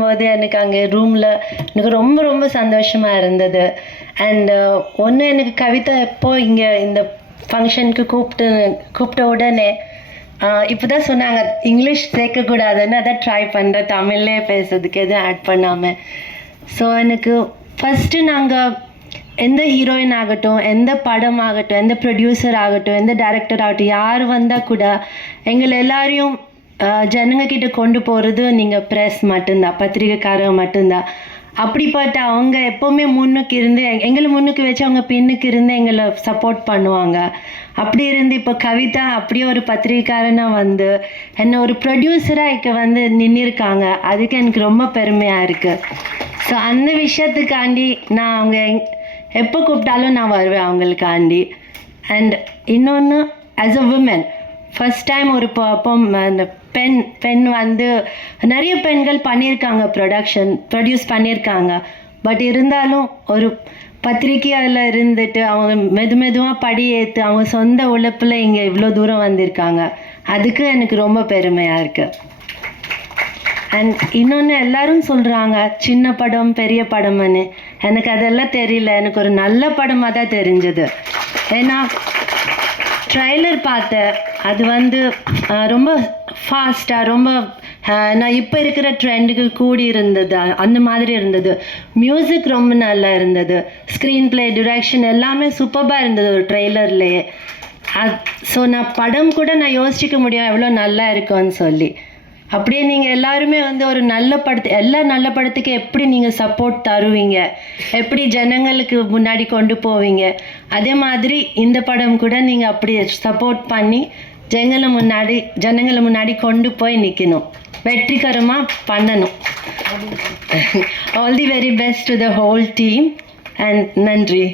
போது எனக்கு அங்கே ரூமில் எனக்கு ரொம்ப ரொம்ப சந்தோஷமாக இருந்தது. அண்ட் ஒன்று எனக்கு கவிதா எப்போ இங்கே இந்த ஃபங்க்ஷனுக்கு கூப்பிட்ட உடனே இப்போ தான் சொன்னாங்க இங்கிலீஷ் சேர்க்கக்கூடாதுன்னு, அதான் ட்ரை பண்ணுறேன் தமிழ்லே பேசுறதுக்கு எதுவும் ஆட் பண்ணாமல். ஸோ எனக்கு ஃபஸ்ட்டு நாங்கள் எந்த ஹீரோயின் ஆகட்டும், எந்த படம் ஆகட்டும், எந்த ப்ரொடியூசர் ஆகட்டும், எந்த டைரக்டர் ஆகட்டும், யார் வந்தால் கூட எங்களை எல்லாரையும் ஜனங்கக்கிட்ட கொண்டு போகிறது நீங்கள் ப்ரெஸ் மட்டும்தான், பத்திரிகைக்காரங்க மட்டும்தான். அப்படிப்பட்ட அவங்க எப்போவுமே முன்னுக்கு இருந்து எங்களை முன்னுக்கு வச்சு அவங்க பின்னுக்கு இருந்து எங்களை சப்போர்ட் பண்ணுவாங்க. அப்படி இருந்து இப்போ கவிதா அப்படியே ஒரு பத்திரிகைக்காரனாக வந்து என்னை ஒரு ப்ரொடியூசராக இங்கே வந்து நின்றுருக்காங்க. அதுக்கு எனக்கு ரொம்ப பெருமையாக இருக்குது. ஸோ அந்த விஷயத்துக்காண்டி நான் அவங்க எப்போ கூப்பிட்டாலும் நான் வருவேன் அவங்களுக்காண்டி. அண்ட் இன்னொன்று, as a woman first time ஒரு அந்த பெண் வந்து நிறைய பெண்கள் பண்ணியிருக்காங்க, ப்ரொடியூஸ் பண்ணியிருக்காங்க. பட் இருந்தாலும் ஒரு பத்திரிக்கையில் இருந்துட்டு அவங்க மெதுவாக படி ஏற்று அவங்க சொந்த உழைப்பில் இங்கே இவ்வளோ தூரம் வந்திருக்காங்க. அதுக்கு எனக்கு ரொம்ப பெருமையாக இருக்குது. அண்ட் இன்னொன்று, எல்லாரும் சொல்கிறாங்க சின்ன படம் பெரிய படம்னு. எனக்கு அதெல்லாம் தெரியல. எனக்கு ஒரு நல்ல படமாக தான் தெரிஞ்சது. ஏன்னா ட்ரைலர் பார்த்தேன், அது வந்து ரொம்ப ஃபாஸ்ட்டாக ரொம்ப நான் இப்போ இருக்கிற ட்ரெண்டுக்கு கூடி இருந்தது, அந்த மாதிரி இருந்தது. மியூசிக் ரொம்ப நல்லா இருந்தது, ஸ்க்ரீன் ப்ளே, டிரெக்ஷன் எல்லாமே சூப்பராக இருந்தது ஒரு ட்ரெய்லர்லேயே. ஸோ நான் படம் கூட நான் யோசிக்க முடியும் எவ்வளோ நல்லா இருக்கும்னு சொல்லி. அப்படியே நீங்கள் எல்லாருமே வந்து ஒரு நல்ல எல்லா நல்ல படத்துக்கு எப்படி நீங்கள் சப்போர்ட் தருவீங்க, எப்படி ஜனங்களுக்கு முன்னாடி கொண்டு போவீங்க, அதே மாதிரி இந்த படம் கூட நீங்கள் அப்படி சப்போர்ட் பண்ணி ஜனங்களை முன்னாடி கொண்டு போய் நிற்கணும், வெற்றிகரமாக பண்ணணும். All the very best to the whole team and நன்றி.